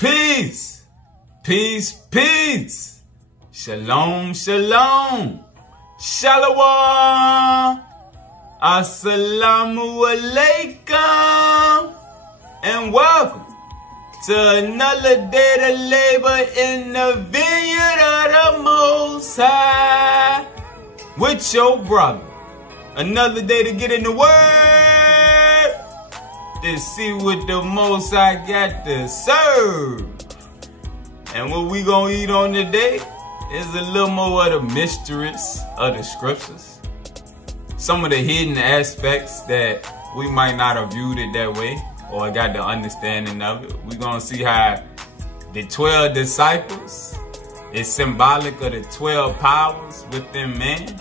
Peace, peace, peace. Shalom, shalom. Shalom. Assalamu alaikum. And welcome to another day to labor in the vineyard of the Most High with your brother. Another day to get in the Word to see what the Most High got to serve. And what we gonna eat on today is a little more of the mysteries of the scriptures. Some of the hidden aspects that we might not have viewed it that way or got the understanding of it. We're gonna see how the 12 disciples is symbolic of the 12 powers within man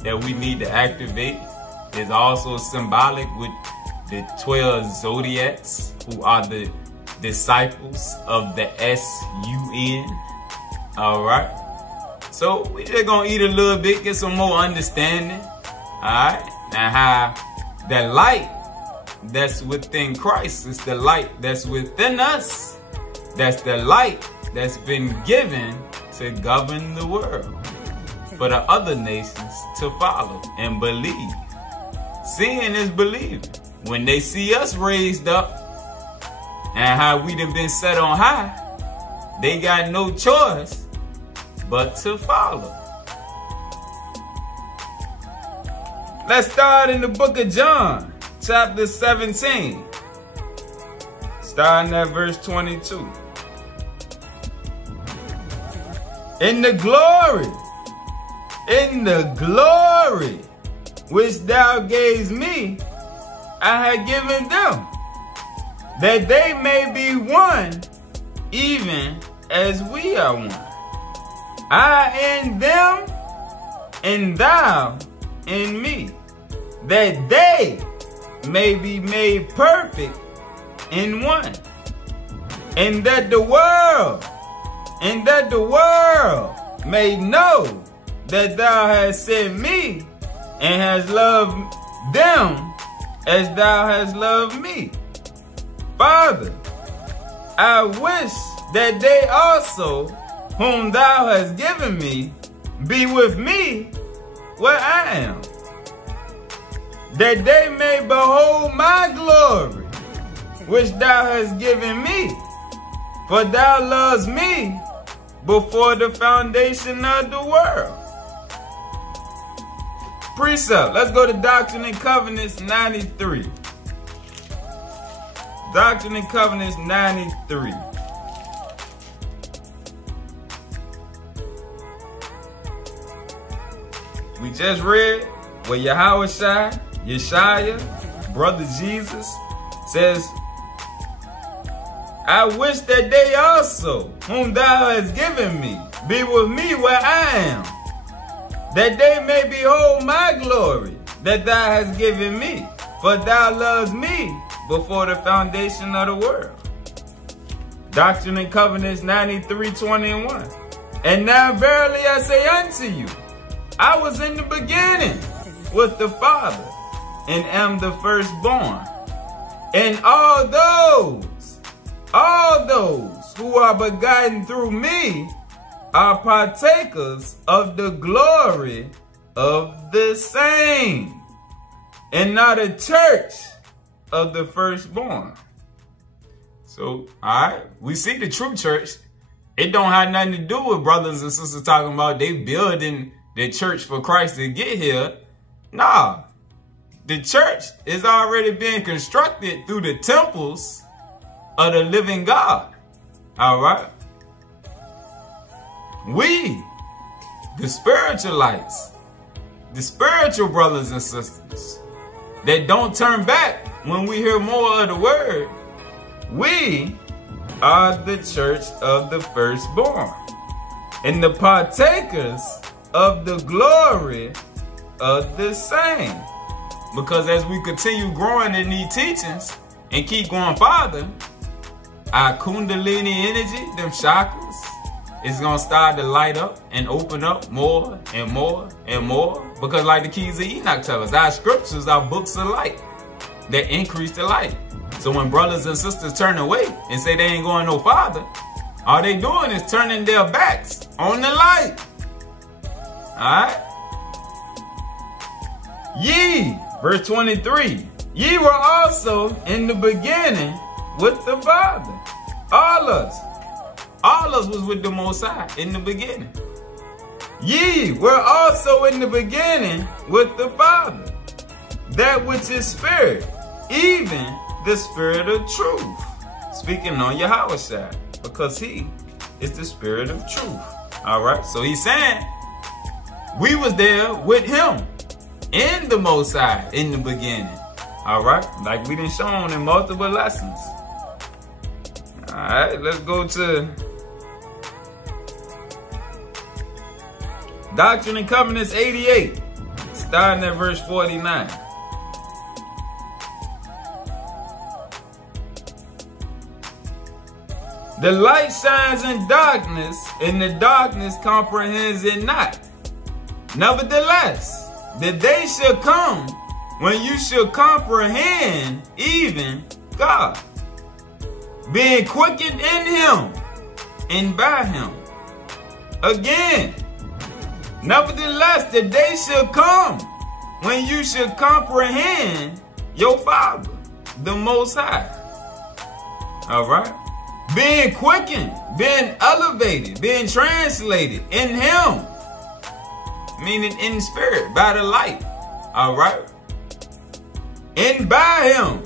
that we need to activate. It's also symbolic with the 12 zodiacs, who are the disciples of the S-U-N. Alright? So we just gonna eat a little bit, get some more understanding. Alright? And how the light that's within Christ is the light that's within us. That's the light that's been given to govern the world for the other nations to follow and believe. Seeing is believing. When they see us raised up and how we done been set on high, they got no choice but to follow. Let's start in the book of John, chapter 17, starting at verse 22. In the glory which thou gavest me, I had given them, that they may be one, even as we are one. I in them, and thou in me, that they may be made perfect in one, and that the world may know that thou hast sent me and hast loved them as thou hast loved me. Father, I wish that they also, whom thou hast given me, be with me where I am, that they may behold my glory, which thou hast given me. For thou lovest me before the foundation of the world. Precept. Let's go to Doctrine and Covenants 93. Doctrine and Covenants 93. We just read where Yeshaya, brother Jesus, says, I wish that they also, whom thou hast given me, be with me where I am, that they may behold my glory that thou hast given me. For thou lovest me before the foundation of the world. Doctrine and Covenants 93:21. And now verily I say unto you, I was in the beginning with the Father, and am the firstborn. And all those who are begotten through me are partakers of the glory of the same, and not a church of the firstborn. So, alright, we see the true church. It don't have nothing to do with brothers and sisters talking about they building the church for Christ to get here. Nah, the church is already being constructed through the temples of the living God. Alright? We, the spiritual lights, the spiritual brothers and sisters that don't turn back when we hear more of the word, we are the church of the firstborn and the partakers of the glory of the same. Because as we continue growing in these teachings and keep going farther, our kundalini energy, them chakras, is going to start to light up and open up more and more and more. Because like the keys of Enoch tell us, our scriptures are books of light that increase the light. So when brothers and sisters turn away and say they ain't going no farther, all they doing is turning their backs on the light. Alright? Ye, verse 23, ye were also in the beginning with the Father. All us was with the Most High in the beginning. Ye were also in the beginning with the Father, that which is spirit, even the spirit of truth. Speaking on Yahushua, because he is the spirit of truth. Alright, so he's saying we was there with him in the Most High in the beginning. Alright, like we done shown in multiple lessons. Alright, let's go to Doctrine and Covenants 88, starting at verse 49. The light shines in darkness, and the darkness comprehends it not. Nevertheless, the day shall come when you shall comprehend even God, being quickened in him and by him. Again, nevertheless, the day shall come when you shall comprehend your Father, the Most High. All right? Being quickened, being elevated, being translated in him, meaning in spirit, by the light. All right? And by him,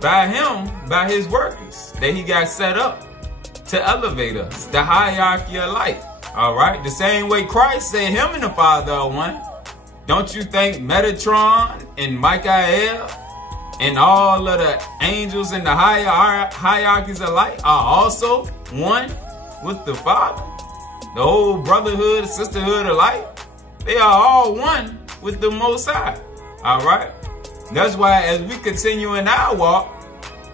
by his workers that he got set up to elevate us, the hierarchy of light. All right? The same way Christ said him and the Father are one. Don't you think Metatron and Michael and all of the angels in the hierarchies of light are also one with the Father? The whole brotherhood, sisterhood of light, they are all one with the Most High. All right? That's why as we continue in our walk,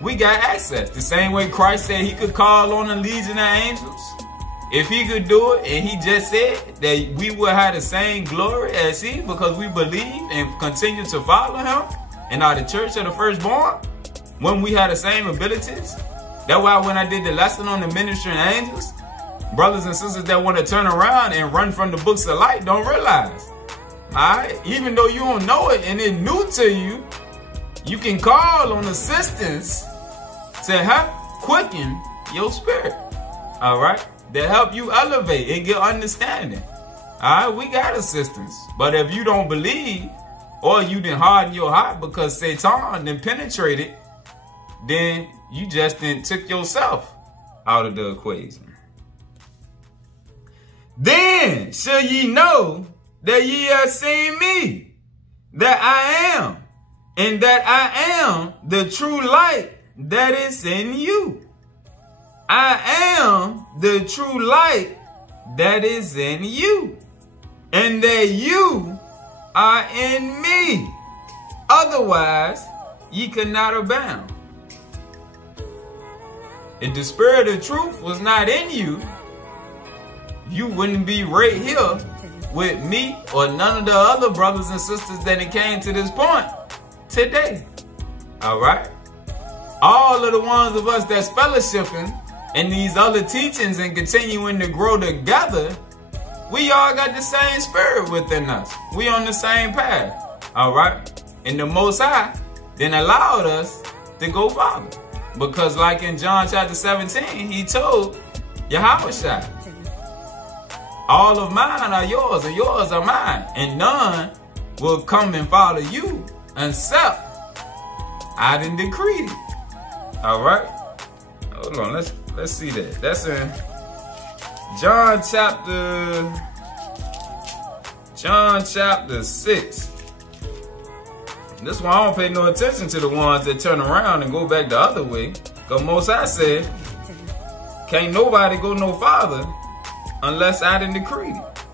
we got access. The same way Christ said he could call on a legion of angels. If he could do it, and he just said that we will have the same glory as he, because we believe and continue to follow him and are the church of the firstborn, when we have the same abilities. That's why when I did the lesson on the ministering angels, brothers and sisters that want to turn around and run from the books of light don't realize. Alright? Even though you don't know it and it's new to you, you can call on assistance to help quicken your spirit. Alright? To help you elevate and get understanding. Alright? We got assistance. But if you don't believe, or you didn't harden your heart because Satan didn't penetrate it, then you just didn't took yourself out of the equation. Then shall ye know that ye have seen me, that I am, and that I am the true light that is in you. I am the true light that is in you, and that you are in me. Otherwise, ye could not abound. If the spirit of truth was not in you, you wouldn't be right here with me or none of the other brothers and sisters that it came to this point today. All right? All of the ones of us that's fellowshipping in these other teachings and continuing to grow together, we all got the same spirit within us. We on the same path. All right? And the Most High then allowed us to go farther. Because like in John chapter 17, he told Yahushua, all of mine are yours and yours are mine. And none will come and follow you except I done decreed it. All right? Hold on, let's see that. That's in John chapter 6. This one I don't pay no attention to the ones that turn around and go back the other way. Because Most High said, can't nobody go no farther unless I done decreed it.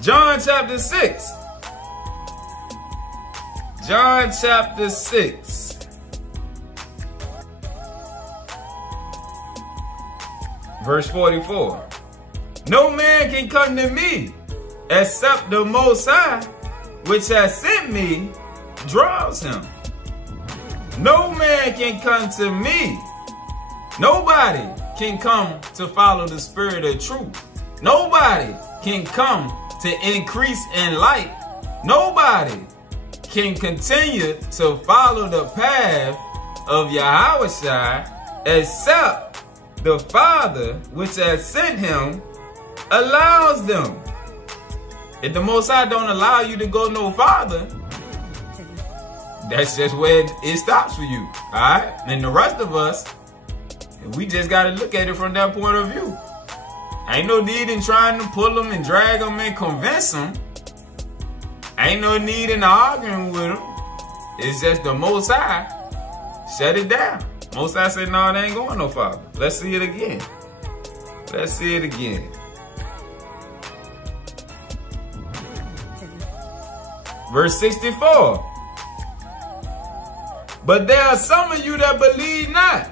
John chapter 6. John chapter 6. Verse 44. No man can come to me except the Most High, which has sent me, draws him. No man can come to me. Nobody can come to follow the spirit of truth. Nobody can come to increase in light. Nobody can continue to follow the path of Yahushua except the Father which has sent him allows them. If the Most High don't allow you to go no farther, that's just where it stops for you. Alright? And the rest of us, we just got to look at it from that point of view. Ain't no need in trying to pull them and drag them and convince them. Ain't no need in arguing with them. It's just the Most High shut it down. Most High said, no, they ain't going no farther. Let's see it again. Let's see it again. Verse 64. But there are some of you that believe not.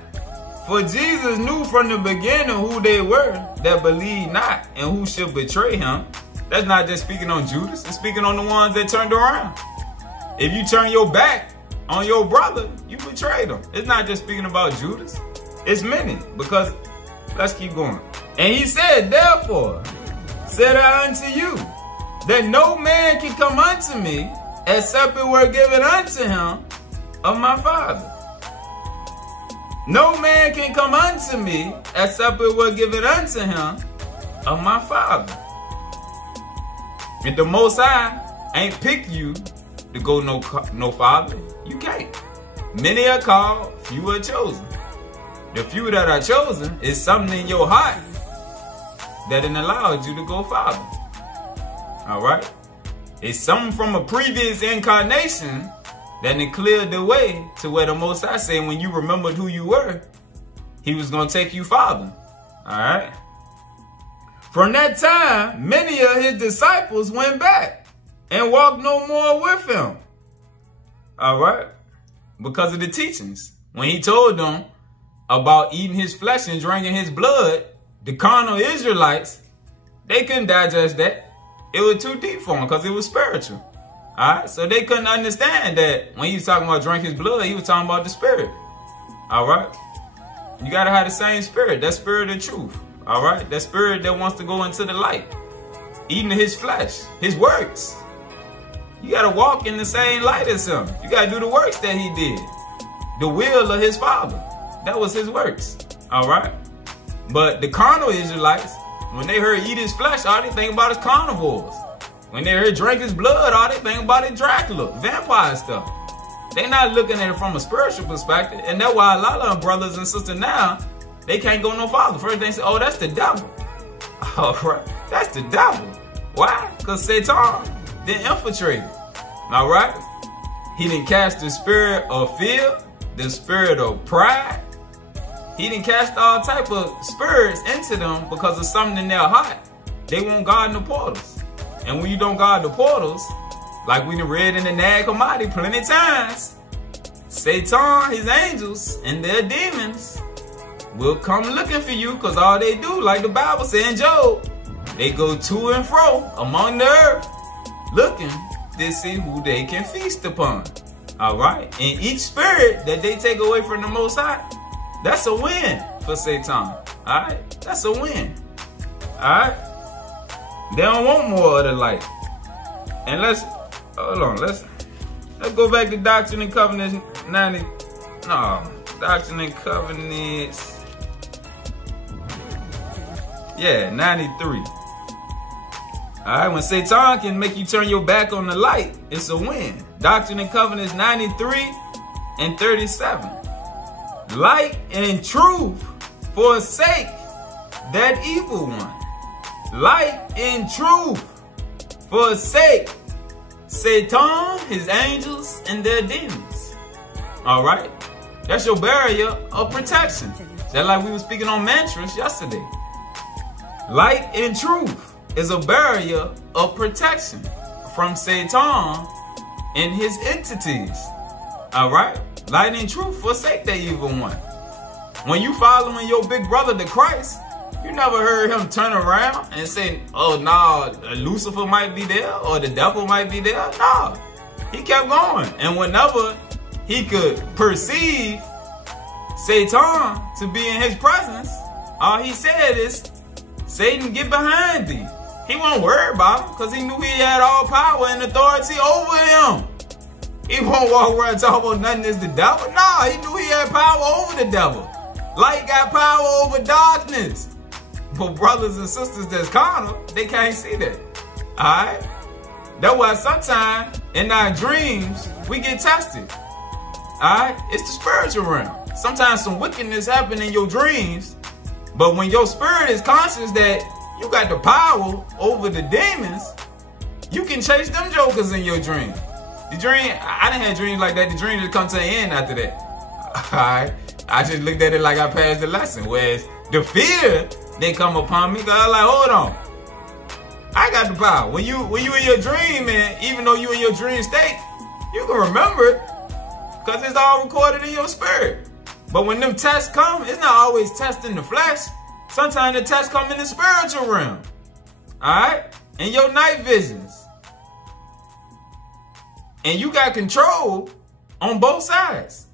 For Jesus knew from the beginning who they were that believed not and who should betray him. That's not just speaking on Judas. It's speaking on the ones that turned around. If you turn your back on your brother, you betrayed him. It's not just speaking about Judas. It's many. Because, let's keep going. And he said, therefore, said I unto you, that no man can come unto me except it were given unto him of my Father. No man can come unto me except it were given unto him of my Father. If the Most High ain't picked you to go no farther, you can't. Many are called, few are chosen. The few that are chosen is something in your heart that allowed you to go farther. Alright? It's something from a previous incarnation that it cleared the way to where the Most High said when you remembered who you were, he was going to take you farther. Alright? From that time, many of his disciples went back and walked no more with him. Alright? Because of the teachings. When he told them about eating his flesh and drinking his blood, the carnal Israelites, they couldn't digest that. It was too deep for them because it was spiritual. Alright? So they couldn't understand that when he was talking about drink his blood, he was talking about the spirit. Alright? You got to have the same spirit. That spirit of truth. Alright? That spirit that wants to go into the light. Eating his flesh. His works. You got to walk in the same light as him. You got to do the works that he did. The will of his Father. That was his works. Alright? But the carnal Israelites, when they heard eat his flesh, all they think about is carnivores. When they heard drink his blood, all they think about is Dracula, vampire stuff. They're not looking at it from a spiritual perspective. And that's why a lot of them brothers and sisters now, they can't go no farther. First they say, oh, that's the devil. All right, that's the devil. Why? Because Satan didn't infiltrate it. All right? He didn't cast the spirit of fear, the spirit of pride. He didn't cast all type of spirits into them because of something in their heart. They won't guard the portals. And when you don't guard the portals, like we read in the Nag Hammadi plenty of times, Satan, his angels, and their demons will come looking for you because all they do, like the Bible says in Job, they go to and fro among the earth looking to see who they can feast upon. All right? And each spirit that they take away from the Most High, that's a win for Satan. All right? That's a win. All right? They don't want more of the light. And let's go back to Doctrine and Covenants 90. No, Doctrine and Covenants. Yeah, 93. Alright, when Satan can make you turn your back on the light, it's a win. Doctrine and Covenants 93 and 37. Light and truth forsake that evil one. Light and truth forsake Satan, his angels, and their demons. Alright? That's your barrier of protection. Just like we were speaking on mantras yesterday. Light and truth is a barrier of protection from Satan and his entities. Alright? Light and truth forsake that evil one. When you following your big brother to Christ, you never heard him turn around and say, oh, no, Lucifer might be there or the devil might be there. No, he kept going. And whenever he could perceive Satan to be in his presence, all he said is, Satan, get behind thee. He won't worry about him because he knew he had all power and authority over him. He won't walk around talking about nothing is the devil. No, he knew he had power over the devil. Light got power over darkness. But brothers and sisters that's carnal, they can't see that. Alright? That's why sometimes in our dreams, we get tested. Alright? It's the spiritual realm. Sometimes some wickedness happen in your dreams, but when your spirit is conscious that you got the power over the demons, you can chase them jokers in your dream. The dream, I didn't have dreams like that. The dream just come to an end after that. Alright? I just looked at it like I passed the lesson. Whereas the fear, they come upon me, because I'm like, hold on. I got the power. When you in your dream, and even though you in your dream state, you can remember it because it's all recorded in your spirit. But when them tests come, it's not always tests in the flesh. Sometimes the tests come in the spiritual realm. Alright? In your night visions. And you got control on both sides.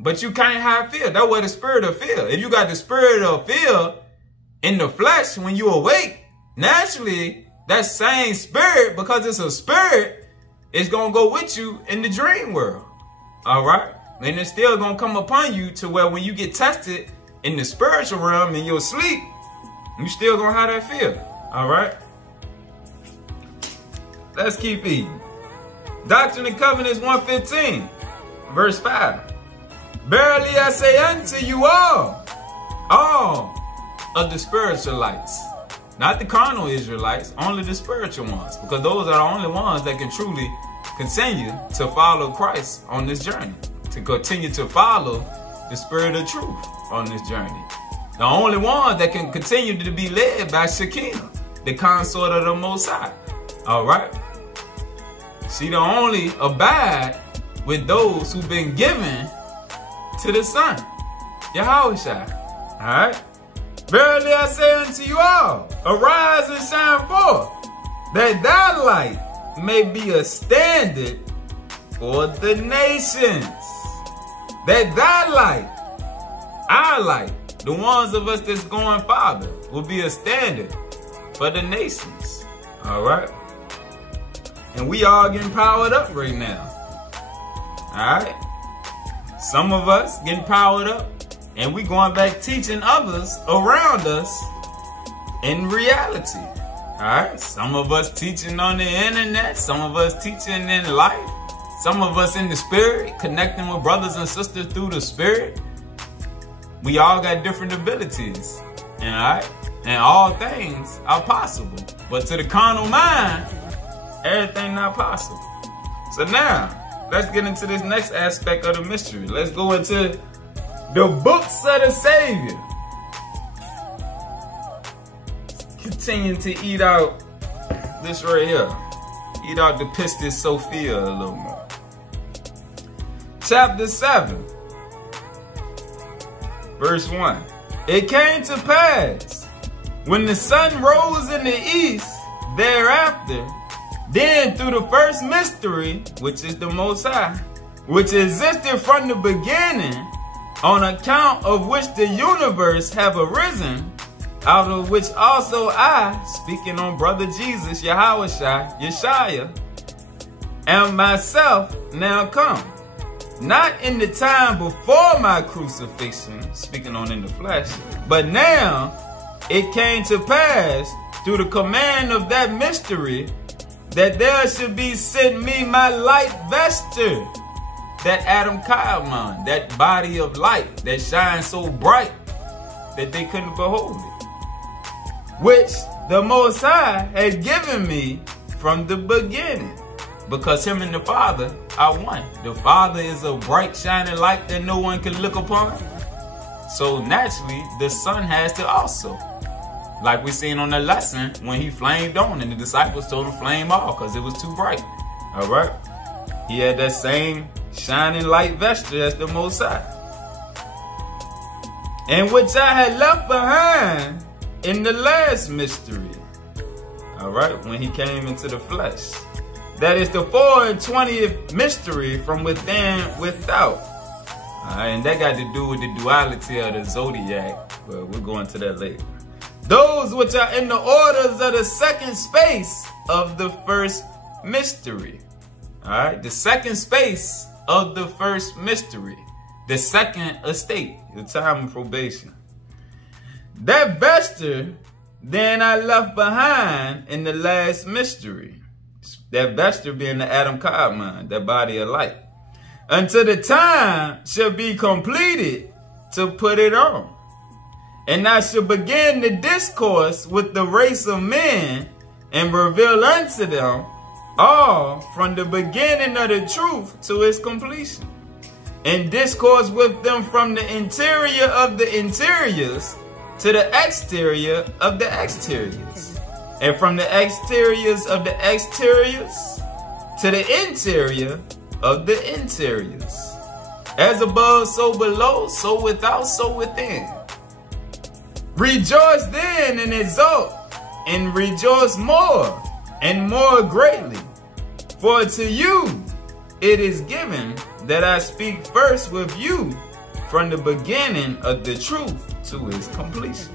But you can't have fear. That's where the spirit of fear. If you got the spirit of fear in the flesh when you awake, naturally, that same spirit, because it's a spirit, it's going to go with you in the dream world. Alright? And it's still going to come upon you to where when you get tested in the spiritual realm in your sleep, you still going to have that fear. Alright? Let's keep eating. Doctrine and Covenants 115, verse 5. Verily I say unto you all of the spiritual lights. Not the carnal Israelites, only the spiritual ones. Because those are the only ones that can truly continue to follow Christ on this journey. To continue to follow the spirit of truth on this journey. The only ones that can continue to be led by Shekinah, the consort of the Most High. Alright? She don't only abide with those who've been given to the Son, Yahushua. Alright? Verily I say unto you all, arise and shine forth, that thy light may be a standard for the nations. That thy light, our light, the ones of us that's going farther, will be a standard for the nations. Alright? And we all getting powered up right now. Alright? Some of us getting powered up, and we going back teaching others around us in reality. Alright? Some of us teaching on the internet, some of us teaching in life, some of us in the spirit, connecting with brothers and sisters through the spirit. We all got different abilities. Alright? And all things are possible. But to the carnal mind, everything not possible. So now, let's get into this next aspect of the mystery. Let's go into the books of the Savior. Continue to eat out this right here. Eat out the Pistis Sophia a little more. Chapter 7, verse 1. It came to pass, when the sun rose in the east thereafter, then through the first mystery, which is the Most High, which existed from the beginning, on account of which the universe have arisen, out of which also I, speaking on brother Jesus, Yahushua, Yeshaya, am myself now come. Not in the time before my crucifixion, speaking on in the flesh, but now it came to pass through the command of that mystery that there should be sent me my light vesture, that Adam Kaiman, that body of light that shines so bright that they couldn't behold it, which the Most High had given me from the beginning, because him and the Father are one. The Father is a bright shining light that no one can look upon. So naturally, the Son has to also. Like we seen on the lesson when he flamed on and the disciples told him to flame off because it was too bright. Alright? He had that same shining light vesture as the Most High. And which I had left behind in the last mystery. Alright? When he came into the flesh. That is the 4 and 20th mystery from within, without. And that got to do with the duality of the zodiac, but we'll go into that later. Those which are in the orders of the second space of the first mystery. All right, the second space of the first mystery. The second estate, the time of probation. That vesture then I left behind in the last mystery. That vesture being the Adam Kadmon, that body of light. Until the time shall be completed to put it on. And I shall begin the discourse with the race of men and reveal unto them all from the beginning of the truth to its completion. And discourse with them from the interior of the interiors to the exterior of the exteriors. And from the exteriors of the exteriors to the interior of the interiors. As above, so below, so without, so within. Rejoice then and exult, and rejoice more and more greatly. For to you it is given that I speak first with you from the beginning of the truth to its completion.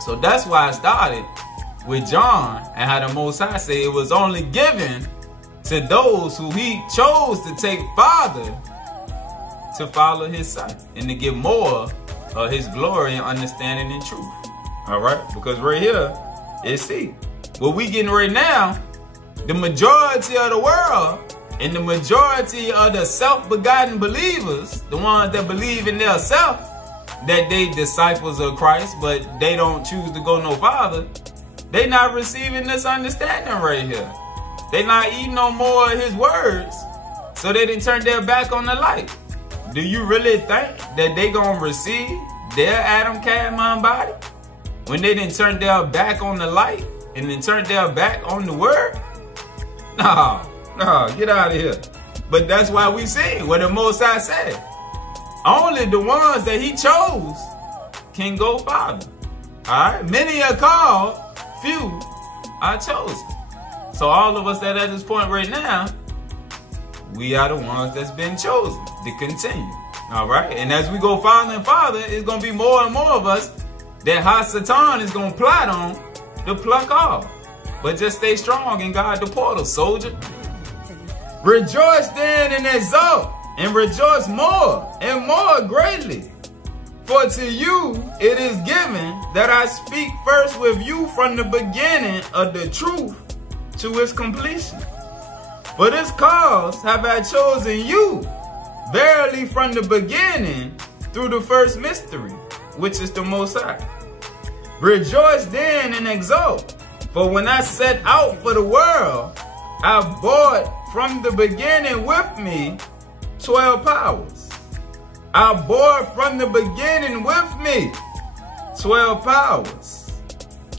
So that's why I started with John and how the Most High said it was only given to those who he chose to take Father to follow his Son and to get more of his glory and understanding and truth. All right, because right here is see what we getting right now. The majority of the world and the majority of the self-begotten believers, the ones that believe in their self, that they disciples of Christ, but they don't choose to go no farther, they not receiving this understanding right here. They not eating no more of his words, so they didn't turn their back on the light. Do you really think that they gonna receive their Adam Kadmon body when they didn't turn their back on the light and then turn their back on the word? No, get out of here. But that's why we see what the Most High said. Only the ones that he chose can go farther. All right, many are called, few are chosen. So all of us that at this point right now, we are the ones that's been chosen to continue. All right, and as we go farther and farther, it's gonna be more and more of us that Satan is gonna plot on to pluck off. But just stay strong and guard the portal, soldier. Rejoice then and exult, and rejoice more and more greatly. For to you it is given that I speak first with you from the beginning of the truth to its completion. For this cause have I chosen you, verily from the beginning, through the first mystery, which is the Most High. Rejoice then and exult, for when I set out for the world, I brought from the beginning with me 12 powers. I bore from the beginning with me 12 powers.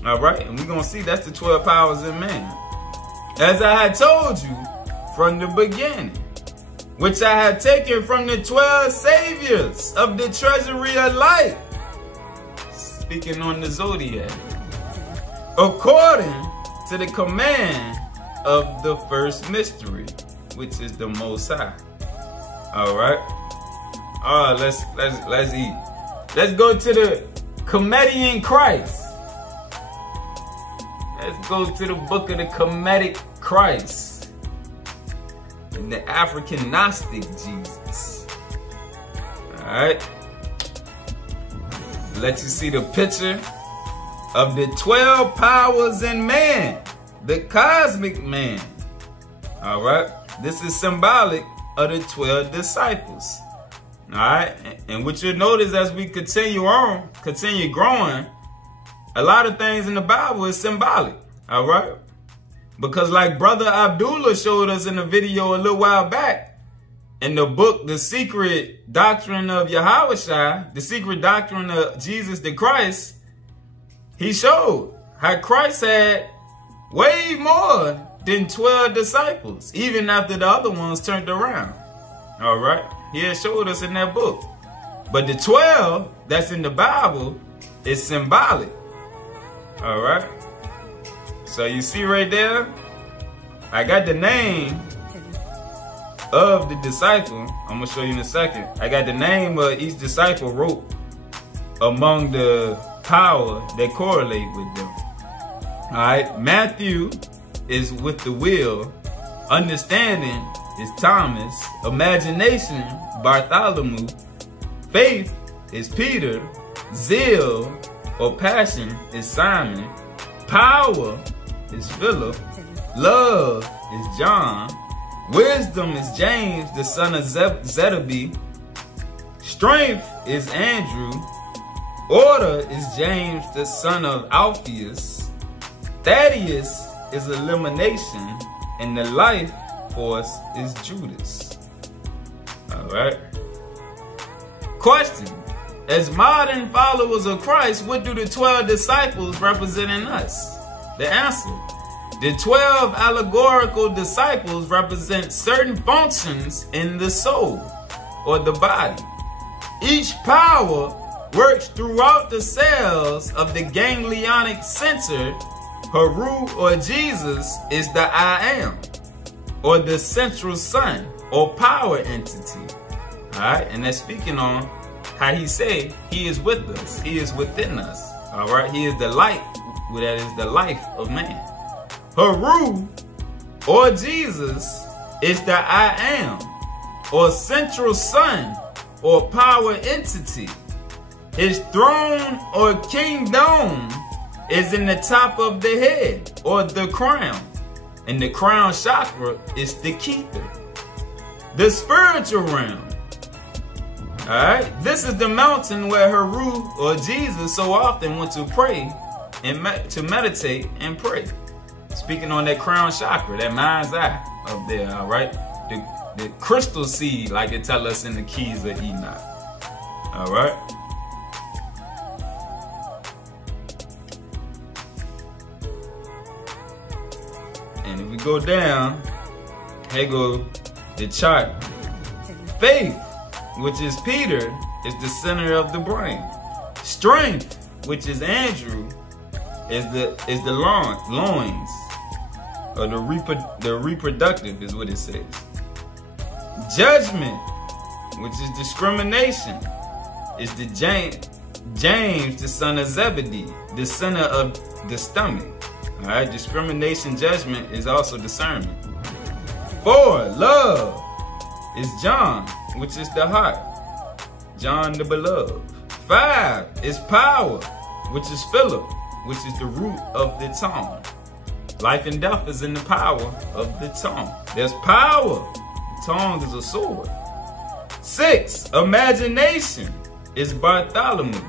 All right, and we're going to see that's the 12 powers in man. As I had told you from the beginning, which I had taken from the 12 saviors of the treasury of light. Speaking on the zodiac. According to the command of the first mystery, which is the Most High. All right. All right, let's eat. Let's go to the comedian Christ. Let's go to the book of the comedic Christ and the African Gnostic Jesus. All right. Let you see the picture of the 12 powers in man, the cosmic man. All right. This is symbolic of the 12 disciples. All right. And what you'll notice as we continue growing, a lot of things in the Bible is symbolic. All right. Because like Brother Abdullah showed us in a video a little while back, in the book, The Secret Doctrine of Yahushua, The Secret Doctrine of Jesus the Christ, he showed how Christ had way more than 12 disciples, even after the other ones turned around. All right. He had showed us in that book. But the 12 that's in the Bible is symbolic. All right. So you see right there, I got the name of the disciple. I'm going to show you in a second. I got the name of each disciple wrote among the power that correlate with them. Alright, Matthew is with the will. Understanding is Thomas. Imagination, Bartholomew. Faith is Peter. Zeal or passion is Simon. Power is Philip. Love is John. Wisdom is James, the son of Zebedee. Strength is Andrew. Order is James, the son of Alphaeus. Thaddeus is elimination. And the life force is Judas. Alright. Question. As modern followers of Christ, what do the 12 disciples represent in us? The answer. The 12 allegorical disciples represent certain functions in the soul or the body. Each power works throughout the cells of the ganglionic center. Haru or Jesus is the I am, or the central sun or power entity. Alright, and that's speaking on how he say he is with us. He is within us. Alright, he is the light, that is the life of man. Haru or Jesus is the I am, or central sun or power entity. His throne or kingdom is in the top of the head or the crown. And the crown chakra is the kether. The spiritual realm. Alright, this is the mountain where Haru or Jesus so often went to pray and to meditate and pray. Speaking on that crown chakra, that mind's eye up there, alright? The crystal seed, like it tell us in the keys of Enoch. Alright? And if we go down, here go the chart. Faith, which is Peter, is the center of the brain. Strength, which is Andrew, is the loins, or the reproductive is what it says. Judgment, which is discrimination, is the James, the son of Zebedee, the center of the stomach. Alright, discrimination, judgment is also discernment. 4, love is John, which is the heart. John the beloved. 5 is power, which is Philip, which is the root of the tongue. Life and death is in the power of the tongue. There's power. The tongue is a sword. 6, imagination is Bartholomew.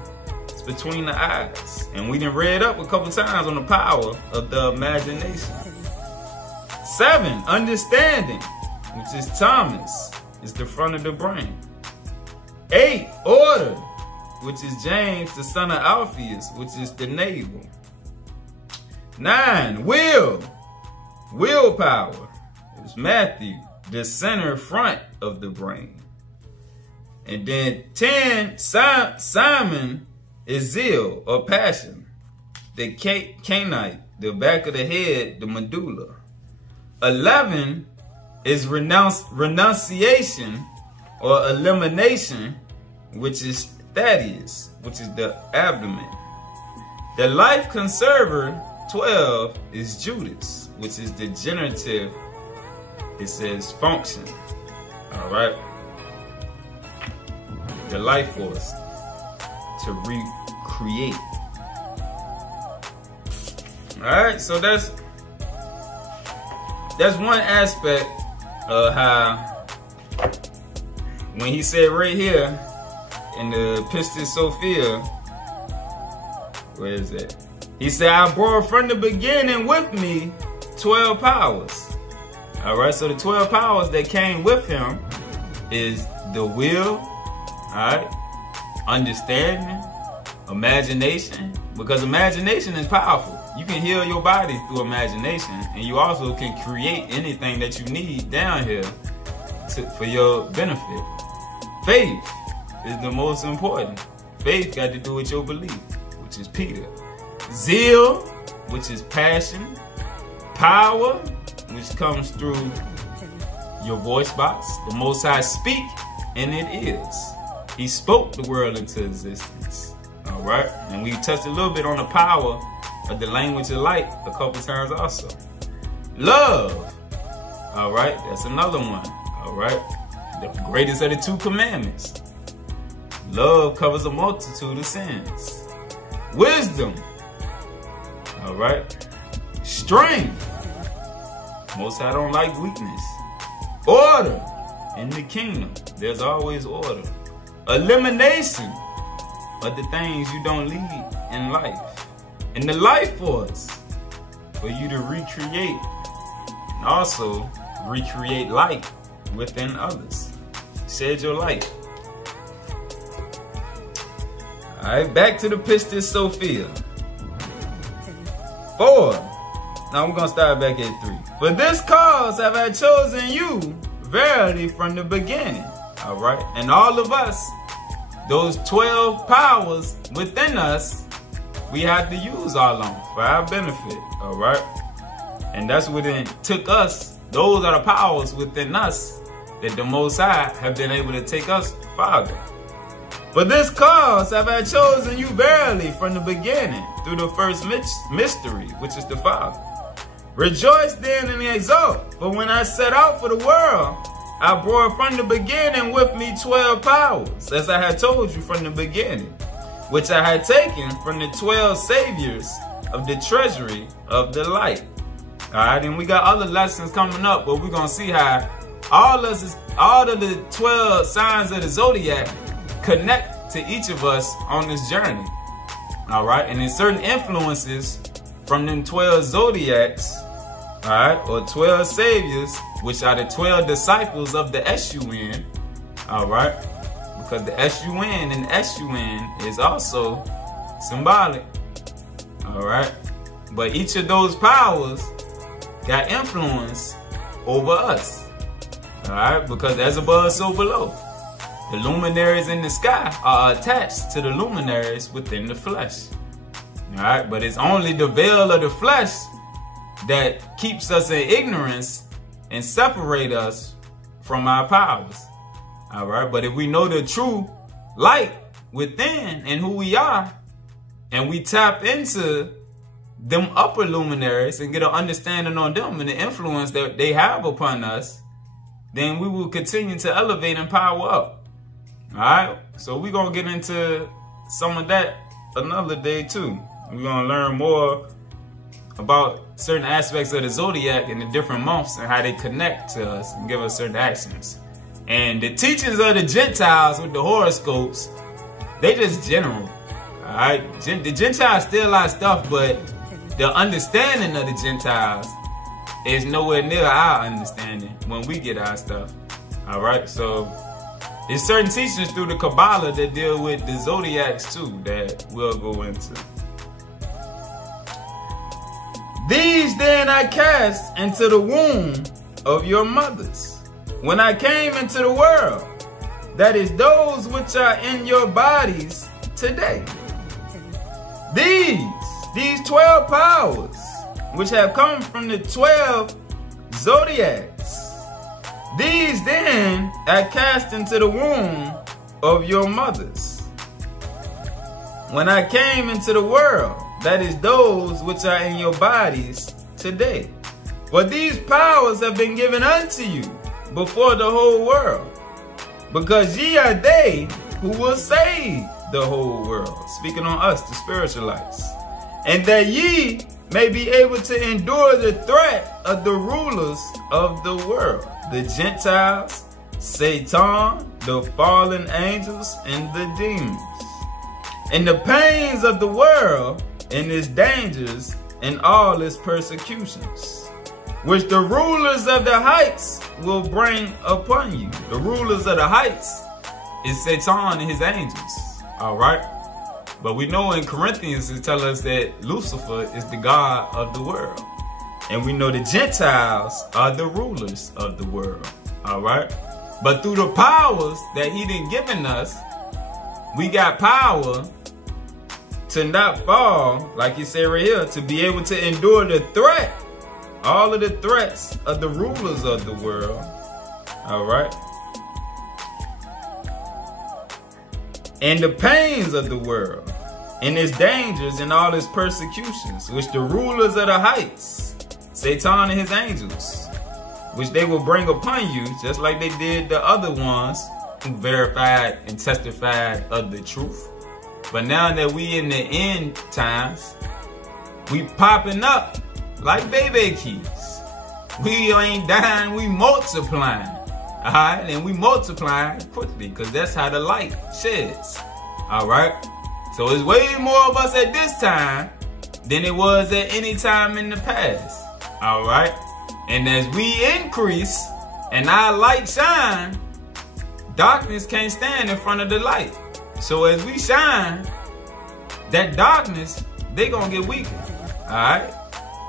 It's between the eyes. And we done read up a couple times on the power of the imagination. 7, understanding, which is Thomas, is the front of the brain. 8, order, which is James, the son of Alphaeus, which is the navel. 9, willpower, is Matthew, the center front of the brain. And then 10, Simon is zeal or passion. The canite, the back of the head, the medulla. 11 is renunciation or elimination, which is Thaddeus, which is the abdomen. The life conserver, 12, is Judas, which is the generative, it says function. Alright? The life force to recreate. Alright, so that's one aspect of how, when he said right here in the Pistis Sophia, where is it? He said, I brought from the beginning with me 12 powers. Alright, so the 12 powers that came with him is the will, alright, understanding, imagination, because imagination is powerful. You can heal your body through imagination, and you also can create anything that you need down here for your benefit. Faith is the most important. Faith got to do with your belief, which is Peter. Zeal, which is passion. Power, which comes through your voice box. The Most High speak, and it is. He spoke the world into existence. All right, and we touched a little bit on the power of the language of light a couple times also. Love. All right, that's another one. All right, the greatest of the 2 commandments. Love covers a multitude of sins. Wisdom. All right. Strength. Most High don't like weakness. Order. In the kingdom, there's always order. Elimination of the things you don't lead in life. And the life force for you to recreate and also recreate light within others. Shed your light. Alright, back to the Pistis Sophia. 4. Now we're going to start back at 3. For this cause have I chosen you verily from the beginning. Alright, and all of us, those 12 powers within us, we have to use all of them for our benefit. Alright, and that's what it took us. Those are the powers within us that the Most High have been able to take us farther. For this cause have I chosen you verily from the beginning, through the first mystery, which is the Father. Rejoice then and exult, for when I set out for the world, I brought from the beginning with me 12 powers, as I had told you from the beginning, which I had taken from the 12 saviors of the treasury of the light. Alright, and we got other lessons coming up, but we're going to see how all of the 12 signs of the zodiac connect to each of us on this journey. Alright, and there's certain influences from them 12 zodiacs, alright, or 12 saviors, which are the 12 disciples of the S-U-N, alright, because the S-U-N and S-U-N is also symbolic, alright, but each of those powers got influence over us, alright, because as above, so below. The luminaries in the sky are attached to the luminaries within the flesh. Alright, but it's only the veil of the flesh that keeps us in ignorance and separate us from our powers. Alright, but if we know the true light within and who we are, and we tap into them upper luminaries and get an understanding on them and the influence that they have upon us, then we will continue to elevate and power up. Alright, so we're going to get into some of that another day too. We're going to learn more about certain aspects of the zodiac and the different months and how they connect to us and give us certain actions. And the teachings of the Gentiles with the horoscopes, they just general. Alright, the Gentiles still a lot of stuff, but the understanding of the Gentiles is nowhere near our understanding when we get our stuff. Alright, so there's certain teachings through the Kabbalah that deal with the zodiacs too that we'll go into. These then I cast into the womb of your mothers, when I came into the world, that is those which are in your bodies today. These 12 powers, which have come from the 12 zodiacs, these then I cast into the womb of your mothers, when I came into the world, that is those which are in your bodies today. For these powers have been given unto you before the whole world, because ye are they who will save the whole world. Speaking on us, the spiritualites. And that ye may be able to endure the threat of the rulers of the world, the Gentiles, Satan, the fallen angels, and the demons, and the pains of the world, and its dangers, and all its persecutions, which the rulers of the heights will bring upon you. The rulers of the heights is Satan and his angels, all right? But we know in Corinthians it tells us that Lucifer is the god of the world. And we know the Gentiles are the rulers of the world, all right? But through the powers that he done given us, we got power to not fall, like you say right here, to be able to endure the threat all of the threats of the rulers of the world, all right, and the pains of the world, and its dangers and all its persecutions, which the rulers of the heights, Satan and his angels, which they will bring upon you, just like they did the other ones who verified and testified of the truth. But now that we in the end times, we popping up like baby kids. We ain't dying, we multiplying. Alright, and we multiplying quickly, because that's how the light sheds. Alright? So it's way more of us at this time than it was at any time in the past. Alright? And as we increase and our light shine, darkness can't stand in front of the light. So as we shine, that darkness, they gonna get weaker. Alright?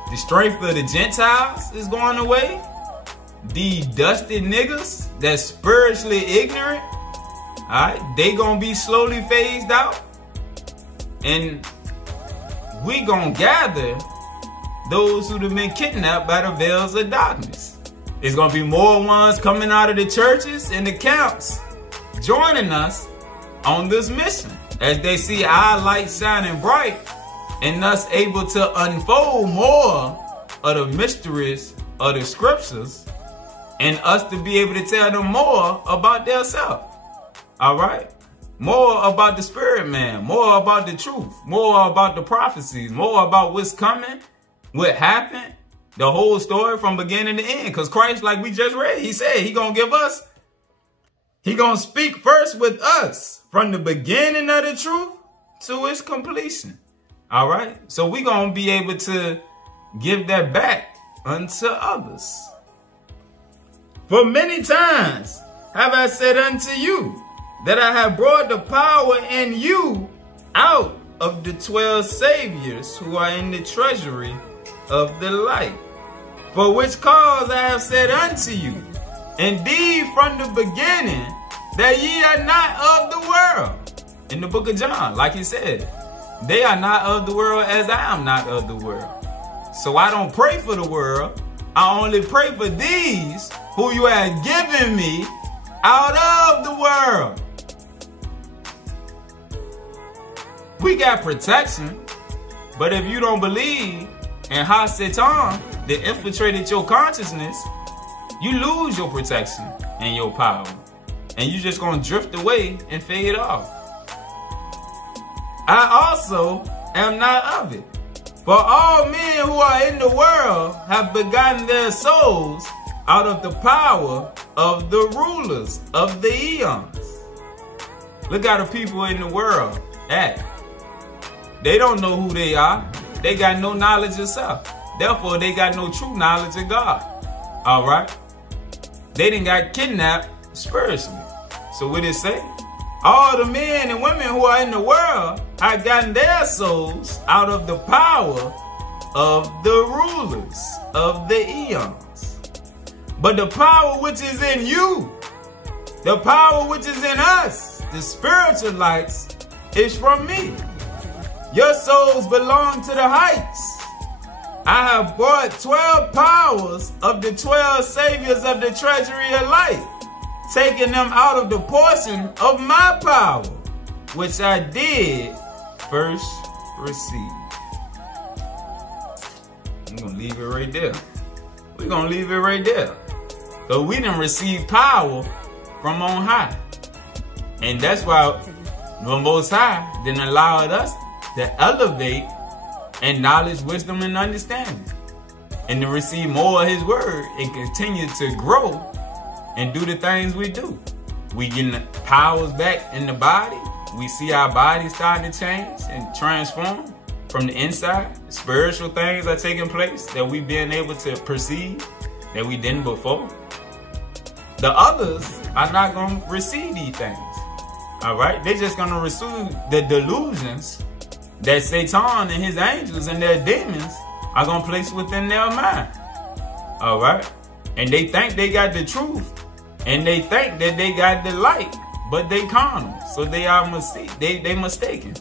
The strength of the Gentiles is going away. The dusty niggas that's spiritually ignorant, alright, they gonna be slowly phased out. And we gonna gather those who have been kidnapped by the veils of darkness. There's gonna be more ones coming out of the churches and the camps joining us on this mission as they see our light shining bright and us able to unfold more of the mysteries of the scriptures and us to be able to tell them more about their self. All right? More about the spirit man, more about the truth, more about the prophecies, more about what's coming, what happened, the whole story from beginning to end. Because Christ, like we just read, he said he gonna give us, he gonna speak first with us from the beginning of the truth to its completion. All right? So we gonna be able to give that back unto others. For many times have I said unto you that I have brought the power in you out of the 12 saviors who are in the treasury of the light. For which cause I have said unto you, indeed from the beginning, that ye are not of the world. In the book of John, like he said, they are not of the world as I am not of the world. So I don't pray for the world. I only pray for these who you have given me out of the world. We got protection, but if you don't believe in how Satan that infiltrated your consciousness, you lose your protection and your power. And you just gonna drift away and fade off. I also am not of it. For all men who are in the world have begotten their souls out of the power of the rulers of the eons. Look how the people in the world act. They don't know who they are. They got no knowledge of self. Therefore, they got no true knowledge of God. All right? They done got kidnapped spiritually. So what it say? All the men and women who are in the world have gotten their souls out of the power of the rulers of the eons. But the power which is in you, the power which is in us, the spiritual lights, is from me. Your souls belong to the heights. I have brought 12 powers of the 12 saviors of the treasury of light, taking them out of the portion of my power, which I did first receive. I'm going to leave it right there. We're going to leave it right there. Because we didn't receive power from on high. And that's why the Most High didn't allow us to elevate in knowledge, wisdom, and understanding. And to receive more of His word and continue to grow and do the things we do. We getting the powers back in the body. We see our body starting to change and transform from the inside. Spiritual things are taking place that we've been able to perceive that we didn't before. The others are not going to receive these things. All right? They're just going to receive the delusions that Satan and his angels and their demons are going to place within their mind. All right? And they think they got the truth. And they think that they got the light. But they carnal. So they are they mistaken.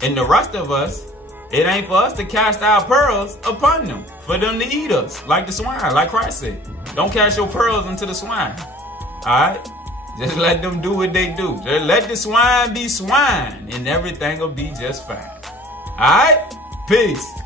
And the rest of us It ain't for us to cast our pearls upon them, for them to eat us, like the swine, like Christ said. Don't cast your pearls into the swine. Alright? Just let them do what they do. Just let the swine be swine, and everything will be just fine. Alright? Peace.